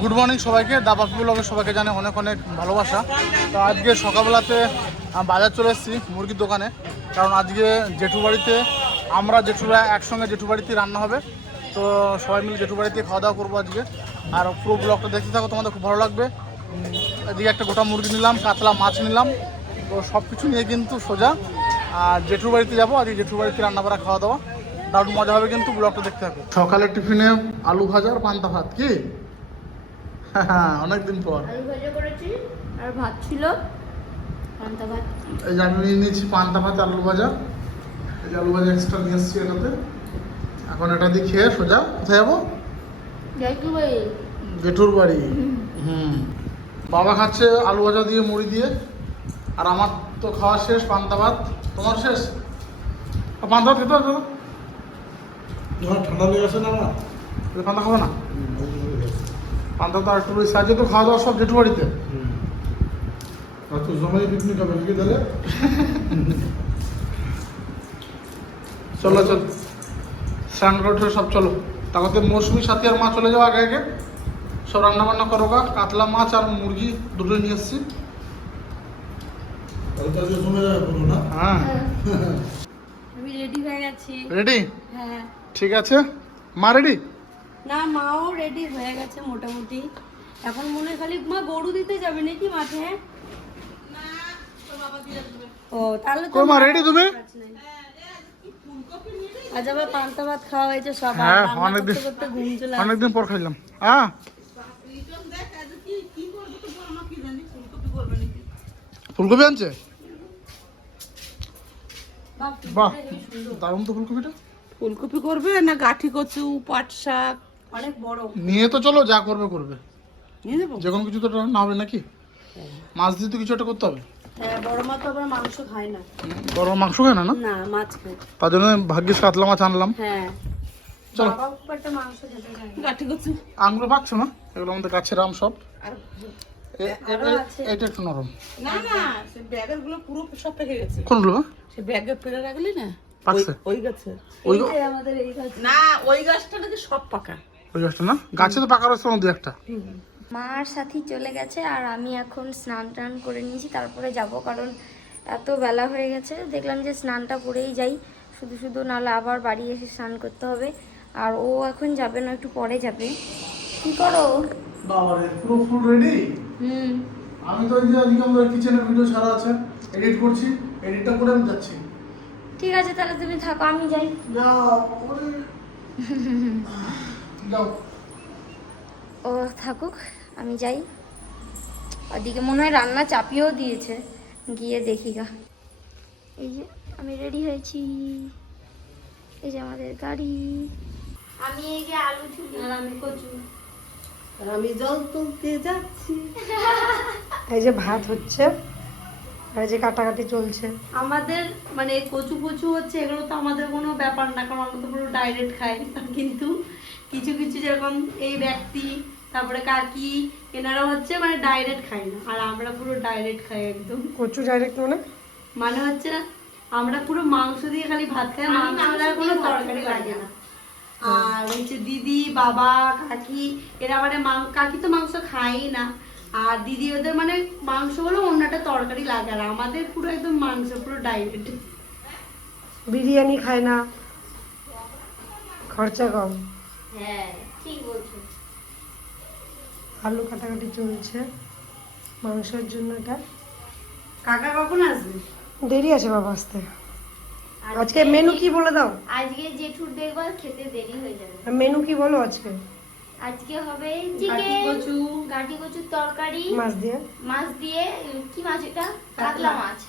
Good morning সবাইকে। দাবাপি ব্লগের সবাইকে জানে অনেক অনেক ভালোবাসা। তো আজকে সকালবেলাতে বাজার চলে এসেছি মুরগির দোকানে। কারণ আজকে জেঠু বাড়িতে আমরা জেঠুরা একসঙ্গে জেঠু বাড়িতে রান্না হবে। তো সবাই মিলে জেঠু বাড়িতে খাওয়া দাওয়া করব আজকে। আর পুরো ব্লগটা দেখতে থাকো, তোমাদের খুব ভালো লাগবে। এদিকে একটা গোটা মুরগি নিলাম, কাতলা মাছ নিলাম। তো সব কিছু নিয়ে কিন্তু সোজা আর জেঠুর বাড়িতে যাব। আজকে জেঠুর বাড়িতে রান্না করা খাওয়া দাওয়া। দারুণ মজা হবে কিন্তু ব্লগটা দেখতে হবে সকালের টিফিনে আলু ভাজা আর পান্তা ভাত, কি? অনেকদিন পর। আলু ভাজা করেছি আর ভাত ছিল পান্তা ভাত। এই যে আমি নিয়ে নিয়েছি পান্তা ভাত আলু ভাজা। এই যে আলু ভাজা এক্সট্রা নিয়ে এসেছি এটাতে। এখন এটা দিয়ে খেয়ে সোজা কোথায় যাব? যাই কি ভাই জেঠুর বাড়ি হুম। বাবা খাচ্ছে আলু ভাজা দিয়ে মুড়ি দিয়ে আর আমার তো খাওয়া শেষ পান্তা ভাত। তোমার শেষ? আর পান্তা ভাত খেতে হবে তোমার ঠান্ডা লেগে আছে না আমার? পান্তা খাব না? পান্তা তো আর একটু রয়েছে। আজকে তো খাওয়া দাওয়া সব জেঠু বাড়িতে। তো জমাই পিকনিক হবে নাকি তাহলে? চলো চল। স্নান করে সব চলো। তারপর মৌসুমি সাথে আর মা চলে যাও আগে আগে। সব রান্না বান্না করো গা। কাতলা মাছ আর মুরগি দুটো নিয়ে এসেছি। হ্যাঁ। রেডি হয়ে গেছি। রেডি হ্যাঁ। ঠিক আছে। মা রেডি না মাও রেডি হয়ে গেছে মোটামুটি। এখন মনে হয় খালি মা গরু দিতে যাবে নাকি মাঠে? ও তাহলে তো মা রেডি তুমি? আজ আবার পান্তা ভাত খাওয়া হয়েছে সব হ্যাঁ, অনেকদিন- করতে করতে ঘুম চলে অনেকদিন পর খাইলাম। হ্যাঁ ফুলকপি আনছে? বাহ, দারুণ তো ফুলকপিটা। ফুলকপি করবে না গাঠি কচু পাট শাক? অনেক বড়। নিয়ে তো চলো যা করবে করবে। নিয়ে যে কোনো কিছু তো রান্না হবে নাকি? মাছ দিয়ে তো কিছু একটা করতে হবে? হ্যাঁ বড় মা তো আবার মাংস খায় না। বড় মাংস খায় না না? না মাছ খায়। তার জন্য ভাগ্যিস কাতলা মাছ আনলাম। হ্যাঁ। চলো। একটা মাংস না। পাচ্ছ না? এগুলো আমাদের গাছের আম সব। এটা একটু নরম। না না সে ব্যাগেরগুলো পুরো সব পেকে গেছে। কোনগুলো সে ব্যাগে ফেলে রাখলি না? পাকছে? ওই- ওই গাছে। ওই আমাদের এই গাছ। না ওই গাছটা নাকি সব পাকা। ওই গাছটা না গাছে তো পাকা রয়েছে দু একটা। মা আর সাথী চলে গেছে আর আমি এখন স্নান টান করে নিয়েছি তারপরে যাব কারণ এত বেলা হয়ে গেছে। দেখলাম যে স্নানটা করেই যাই শুধু শুধু নাহলে আবার বাড়ি এসে স্নান করতে হবে। আর ও এখন যাবে না একটু পরে যাবে। কি করো? বাবারে পুরো ফুল রেডি হুম। আমি তো যে আজকে আমাদের কিচেনের ভিডিও ছাড়া আছে এডিট করছি এডিটটা করে আমি যাচ্ছি। ঠিক আছে তাহলে তুমি থাকো আমি যাই। যাও ও থাকুক আমি যাই। ওদিকে মনে হয় রান্না চাপিয়েও দিয়েছে। গিয়ে দেখি গা। এই যে আমি রেডি হয়েছি। এই যে আমাদের গাড়ি। আমি এই যে আলু ঝুলি। আর আমি কচু। আর আমি জল তুলতে যাচ্ছি। এই যে ভাত হচ্ছে। আর এই যে কাটাকাটি চলছে। আমাদের মানে কচু কচু হচ্ছে এগুলো তো আমাদের কোনো ব্যাপার না কারণ আমরা তো পুরো ডাইরেক্ট খাই। কিন্তু কিছু কিছু যেরকম এই ব্যক্তি তারপরে কাকি এনারা হচ্ছে মানে ডাইরেক্ট খাই না। আর আমরা পুরো ডাইরেক্ট খাই একদম। কচু ডাইরেক্ট মানে? মানে হচ্ছে আমরা পুরো মাংস দিয়ে খালি ভাত খাই মাংস দেওয়ার কোনো তরকারি লাগে না। আর হচ্ছে দিদি বাবা কাকি এরা মানে কাকি তো মাংস খাই না। আর দিদি ওদের মানে মাংস হলো একটা তরকারি লাগে আর আমাদের পুরো একদম মাংস পুরো ডাইরেক্ট বিরিয়ানি খায় না খরচা কম। হ্যাঁ ঠিক বলছো। আলু কাটাকাটি চলছে। মাংসের জন্য এটা। কাকা কখন আসবে? দেরি আছে বাবা আসতে। আজকে মেনু কি বলে দাও? আজকে জেঠুর দেখবার খেতে দেরি হয়ে যাবে। মেনু কি বলো আজকে? আজকে হবে চিকেন কচু। গাটি কচুর তরকারি। মাছ দিয়ে? মাছ দিয়ে কি মাছ এটা? কাতলা। মাছ।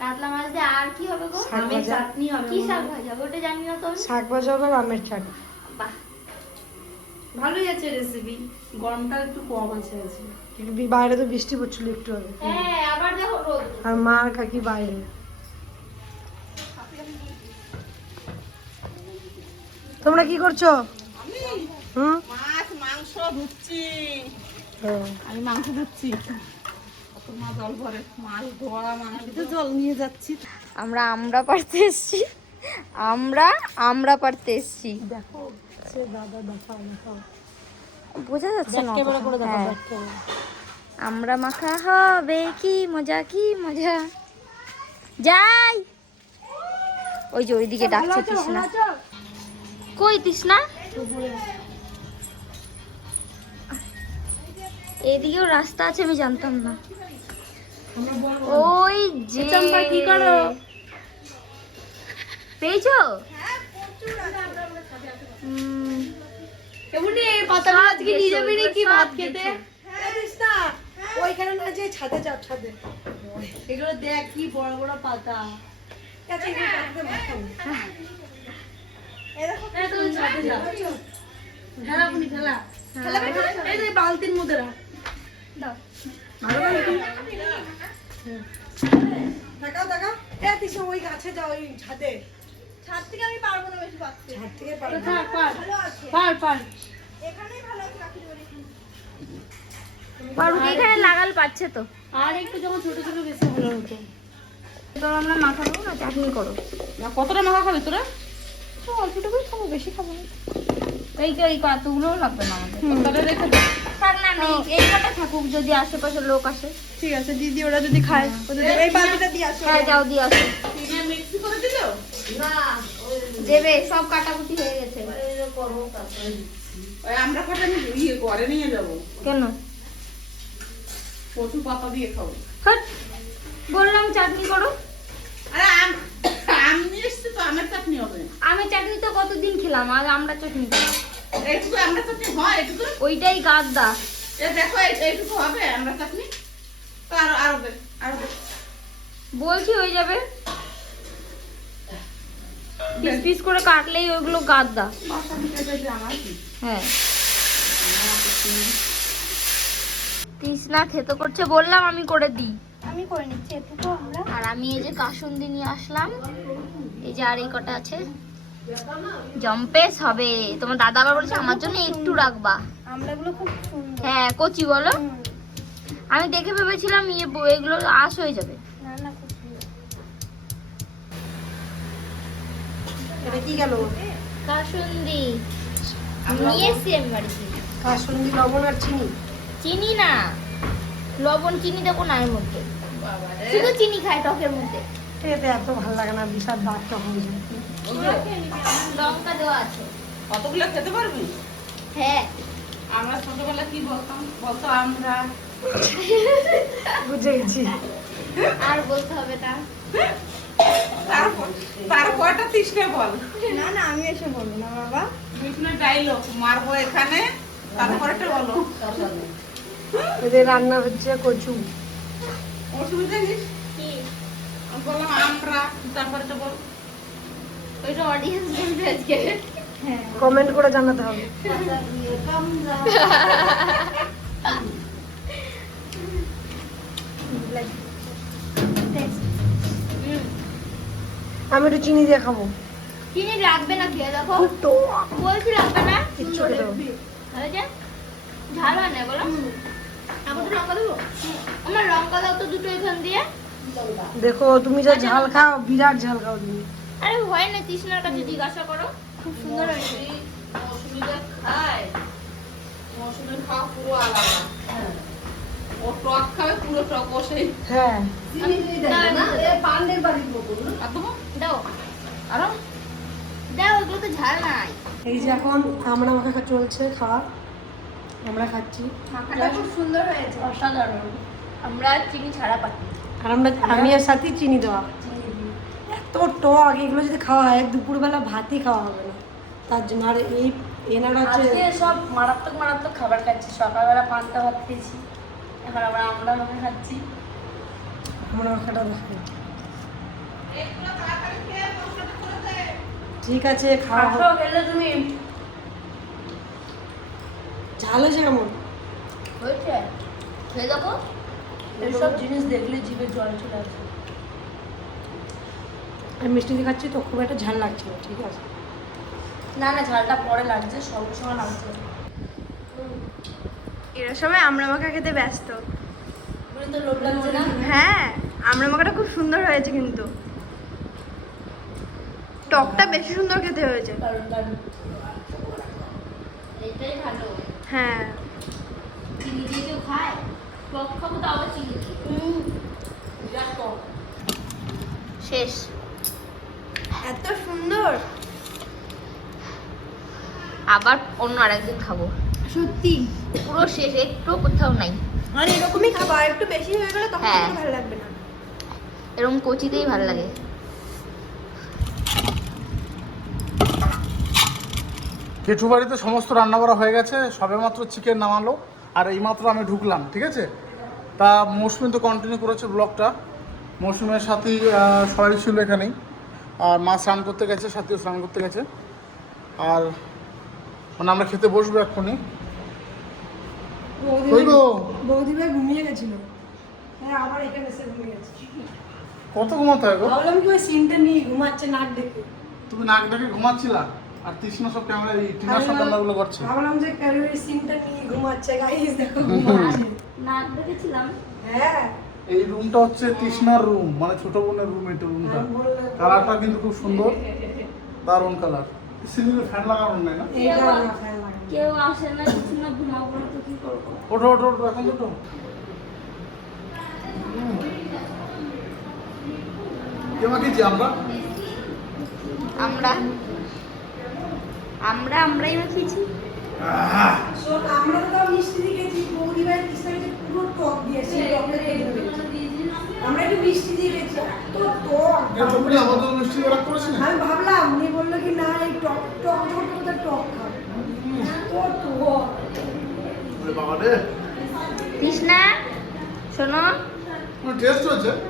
কাতলা মাছ দিয়ে আর কি হবে গো? আমের চাটনি হবে কি শাক ভাজা? ওটা জানি না তো। শাক ভাজা হবে আমের চাট বাহ ভালোই আছে রেসিপি গরমটা একটু কম আছে আছে বাইরে তো বৃষ্টি পড়ছিল একটু আগে। হ্যাঁ আবার দেখো রোদ। আর মা আর কাকি বাইরে। তোমরা কি করছ? হুম? মাছ মাংস ধুচ্ছি। আমি মাংস ধুচ্ছি। জল ভরে। মাছ ধোয়া মাংস তো জল নিয়ে যাচ্ছি। আমরা আমরা পারতে এসছি। আমরা আমরা পারতে এসছি। দেখো। দাদা দেখাও দেখাও বোঝা যাচ্ছে না অতটা। হ্যাঁ। আমরা মাখা হবে কি মজা কি মজা। যাই। ওই যে ওইদিকে ডাকছে তৃষ্ণা। কই তৃষ্ণা? এদিকেও রাস্তা আছে আমি জানতাম না। ওই যে কি করো? পেয়েছ? হুম, এমনি পাতাগুলো আজকে নিয়ে যাবি নাকি ভাত খেতে? ওইখানে না যে ছাদে যাও ছাদে। এগুলো দেখ কি বড় বড় পাতা। বালতির মধ্যে রাখ। দেখাও দেখাও। ওই গাছে যাও ওই ছাদে। ছাদ থেকে আমি পারব না বেশি পাচ্ছে ছাদ থেকে তো থাক, পার। পার, পার। এখানেই ভালো আছে কাকি বাড়ি পারুকে এখানে লাগাল পাচ্ছে তো। আর একটু যখন ছোট ছোট বেশি ভালো হতো। তো আমরা মাখাবো না চাটনি করো। কতটা মাখা খাবি তোরা? অল্পটুকুই খাব বেশি খাব না। এই তো এই কতগুলোও লাগবে না আমাদের। রেখে দে। থাক না নেই এই কটা থাকুক যদি আশেপাশে লোক আসে। ঠিক আছে দিদি ওরা যদি খায় ওদের এই বালতিটা দিয়ে আসো। হ্যাঁ যাও দিয়ে আসো। মিক্সি করে দিলো? দেবে সব কাটাকুটি হয়ে গেছে। আমরা কটা আমি ইয়ে ঘরে নিয়ে যাব। কেন? কচু পাতা দিয়ে খাব। বললাম চাটনি করো। আরে আম আম নিয়ে এসছি তো আমের চাটনি হবে। আমি চাটনি তো কতদিন খেলাম আর আমরা চাটনি খেলাম আমরা চাটনি হয় এইটুকু? ওইটাই গাদ্দা। এ দেখো এই- এইটুকু হবে আমরা চাটনি। তো আরও আরও দে। বলছি হয়ে যাবে। পিস পিস করে কাটলেই ওইগুলো কি হ্যাঁ। তৃষ্ণা খেতে করছে বললাম আমি করে দিই। আমি করে নিচ্ছি এটুকু আমরা। আর আমি এই যে কাসুন্দি নিয়ে আসলাম এই যে আর এই কটা আছে। জম্পেস হবে। তোমার দাদা আবার বলেছে আমার জন্য একটু রাখবা। আমরাগুলো খুব সুন্দর। হ্যাঁ কচি বলো। আমি দেখে ভেবেছিলাম ইয়ে এগুলো আশ হয়ে যাবে। এটা কি গেল? কাসুন্দি। নিয়ে এসছি আমি বাড়িতে কাসুন্দি লবণ আর চিনি? চিনি না। লবণ চিনি দেবো না এর মধ্যে। শুধু চিনি খায় টকের মধ্যে। এতে এত ভালো লাগে না বিশাল দাগ তখন লঙ্কা দেওয়া আছে। কতগুলো খেতে পারবি? হ্যাঁ। আমরা ছোটবেলা কি বলতাম? বলতো আমরা। বুঝে গেছি। আর বলতে হবে না। তারপরটা তৃষ্ণা বল। না না আমি এসে বলব না বাবা। তৃষ্ণা ডাইলগ মারবো এখানে তারপরটা বলো। এদের রান্না হচ্ছে কচু। অসুবিধা নেই বললাম আমরা তারপরটা বল। ওইটা অডিয়েন্স বলবে আজকে। কমেন্ট করে জানাতে হবে। হুম। আমি একটু চিনি দিয়ে খাব। চিনি লাগবে না খেয়ে দেখো। বলছি লাগবে না? কিচ্ছু ঝাল হয় না বলো আমার তো লঙ্কা দেবো? আমার লঙ্কা দাও তো দুটো এখান দিয়ে। দেখো তুমি যা ঝাল খাও বিরাট ঝাল খাও তুমি। আরে হয় না তৃষ্ণার কাছে জিজ্ঞাসা করো। খুব সুন্দর হয়েছে। খায় মৌসুমের খাওয়া পুরো আলাদা। ও টক খাবে পুরো টক হ্যাঁ। আর দেবো দাও আরও দাও ওগুলো তো ঝাল নাই এই যে এখন আমরা মাখা চলছে খাওয়া। আমরা খাচ্ছি। মাখাটা খুব সুন্দর হয়েছে। অসাধারণ। আমরা চিনি ছাড়া পাচ্ছি আর আমরা আমি আর সাথে চিনি দেওয়া। এত টক এগুলো যদি খাওয়া হয় দুপুরবেলা ভাতই খাওয়া হবে না। তার জন্য আর এই এনারা হচ্ছে সব মারাত্মক মারাত্মক খাবার খাচ্ছি। সকালবেলা পান্তা ভাত খেয়েছি। এখন আবার আমরা মাখা খাচ্ছি আমরা দেখো ঠিক আছে খাওয়া গেলে তুমি। ঝাল হয়েছে কেমন? হয়েছে? খেয়ে দেখো। এইসব জিনিস দেখলে জিভে জল চলে আসে। আমি মিষ্টি দিয়ে খাচ্ছি তো খুব একটা ঝাল লাগছে না ঠিক আছে। না না ঝালটা পরে লাগছে সঙ্গে সঙ্গে লাগছে। এরা সবাই আমরা মাখা খেতে ব্যস্ত। হ্যাঁ আমরা মাখাটা খুব সুন্দর হয়েছে কিন্তু। টকটা বেশি সুন্দর খেতে হয়েছে। হ্যাঁ। শেষ। এত সুন্দর। আবার অন্য আরেকদিন খাব। সত্যি পুরো শেষ একটু কোথাও নাই। আর এরকমই খাব একটু বেশি হয়ে গেলে তখন হ্যাঁ। ভালো লাগবে না। এরকম কচিতেই ভালো লাগে। কেঠু বাড়িতে সমস্ত রান্না করা হয়ে গেছে সবেমাত্র চিকেন নামালো আর এইমাত্র আমি ঢুকলাম ঠিক আছে? তা মৌসুমি তো কন্টিনিউ করেছে ব্লগটা মৌসুমের সাথেই আহ, সবাই ছিল এখানেই। আর মা স্নান করতে গেছে সাথীও স্নান করতে গেছে। আর মানে আমরা খেতে বসবো এক্ষুনি। বৌদি ভাই ঘুমিয়ে গেছিল। হ্যাঁ আবার এখানে এসে ঘুমিয়ে গেছে। কত ঘুমাতে হয় গো? ভাবলাম কি ওই সিনটা নিয়ে ঘুমাচ্ছে নাক ডেকে। তুমি নাক ডাকে ঘুমাচ্ছিলা? আর তৃষ্ণা সব ক্যামেরা এই টিনার সব রান্নাগুলো করছে। ভাবলাম যে কারোর ওই সিনটা নিয়ে ঘুমাচ্ছে গাইস দেখো ঘুমাচ্ছে। নাক দেখেছিলাম হ্যাঁ। এই রুমটা হচ্ছে তৃষ্ণার রুম মানে ছোট বোনের রুম এটা রুমটা কালারটা কিন্তু খুব সুন্দর। দারুণ কালার সিলিংয়ে ফ্যান লাগানো নাই না? না কেউ আসে না কিছু না ঘুমাবো না তো কি করব? ওঠো ওঠো ওঠো এখন ওঠো আমরা? আমরা। আমরা আমরাই শোন আমরা তো মিষ্টি দিয়ে গেছি বৌদি ভাই পুরো টক দিয়েছি আমরা একটু মিষ্টি দিয়ে গেছি এত টক। আমাদের মিষ্টি আমি ভাবলাম উনি বলল কি না এই টক টক করতে টক খাবে। কৃষ্ণা শোনো।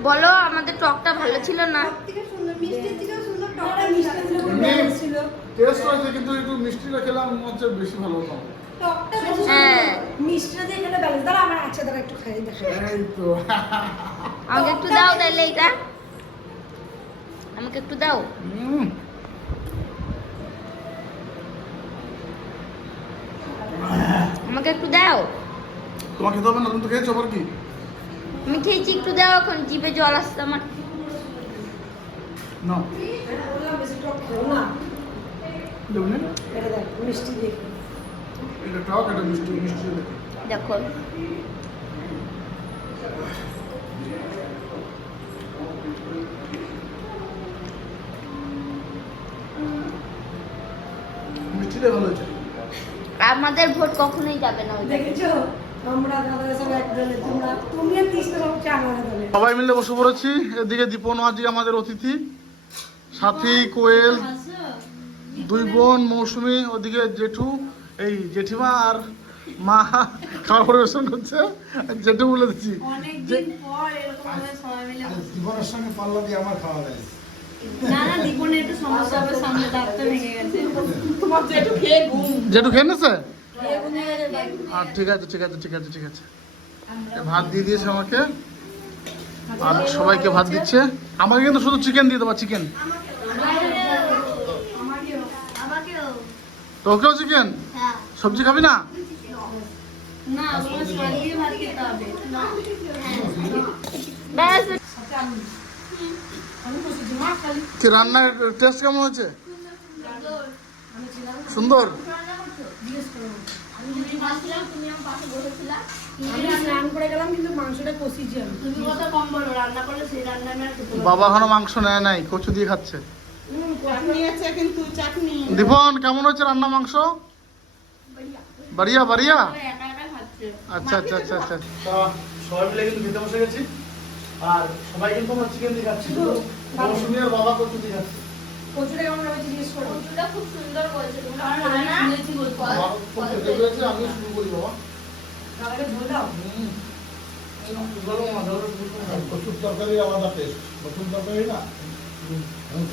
বলো আমাদের টকটা ভালো ছিল না। টেস্ট হয়েছে কিন্তু একটু মিষ্টিটা খেলাম হচ্ছে বেশি ভালো হতো। হ্যাঁ। মিষ্টিটা দিয়ে এখানে ব্যালেন্স দাঁড়া আমার আচ্ছা দাঁড়া একটু খাই দেখা। এই তো। আমাকে একটু দাও তাহলে এটা আমাকে একটু দাও। হুম আমাকে একটু দাও তোমার খেতে হবে না? তুমি তো খেয়েছো আবার কি? আমি খেয়েছি একটু দাও এখন জিভে জল আসছে আমার। না। দেখ। আমাদের ভোট কখনোই যাবে না দেখেছ? সবাই মিলে বসে পড়েছি। এদিকে দীপন আজি আমাদের অতিথি। সাথী কোয়েল দুই বোন মৌসুমি ওদিকে জেঠু এই জেঠিমা আর মা খাওয়া পরিবেশন করছে। জেঠু বলে দিচ্ছি। যে- পর এরকম ভাবে সবাই মিলে জীবনের সঙ্গে পাল্লা দিয়ে আমার খাওয়া যায় না না দীপনে একটু সমস্যা হবে সামনে দাঁতটা ভেঙে গেছে। তোমার জেঠু খেয়ে ঘুম। জেঠু খেয়ে নিয়েছে আর ঠিক আছে ঠিক আছে ঠিক আছে ঠিক আছে। ভাত দিয়ে দিয়েছে আমাকে। আর সবাইকে ভাত দিচ্ছে। আমাকে কিন্তু শুধু চিকেন দিয়ে দেবো চিকেন তোকেও চিকেন সবজি খাবি না? না তোমার শাক দিয়ে ভাত খেতে হবে ব্যাস কি রান্নার টেস্ট কেমন হয়েছে আমি স্নান করে গেলাম কিন্তু মাংসটা কষিয়েছি আমি। তুমি কথা কম বলো রান্না করলে সেই রান্না আমি আর খেতে পারব না। বাবা এখনও মাংস নেয় নাই কচু দিয়ে খাচ্ছে। চাটনি আছে কিন্তু চাটনি। দীপন কেমন হয়েছে রান্না মাংস? বাড়িয়া বাড়িয়া? ও একা একা খাচ্ছে। আচ্ছা আচ্ছা আচ্ছা আচ্ছা। সবাই মিলে কিন্তু খেতে বসে গেছি। আর সবাই কিন্তু আমরা চিকেন দিয়ে খাচ্ছি। মৌসুমি আর বাবা কচু দিয়ে খাচ্ছে। কচুটা কেমন হবে জিজ্ঞেস করো। কচুটা খুব সুন্দর বলছে তোমরা আমি শুনেছি পেয়েছে আমিও শুরু করি বাবা। আমাকে বলে হুম। গরম মাথা ওটা শুরু করে দাও। কচুর তরকারি আলাদা টেস্ট নতুন তরকারি না? আমি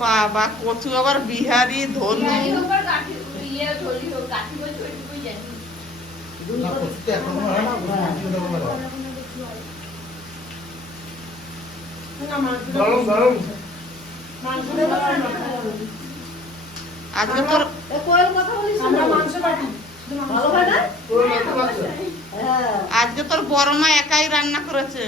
বাবা কচু আবার বিহারি ধনু। কাঠি আজকে তোর হ্যাঁ। আজকে তোর বড় মা একাই রান্না করেছে।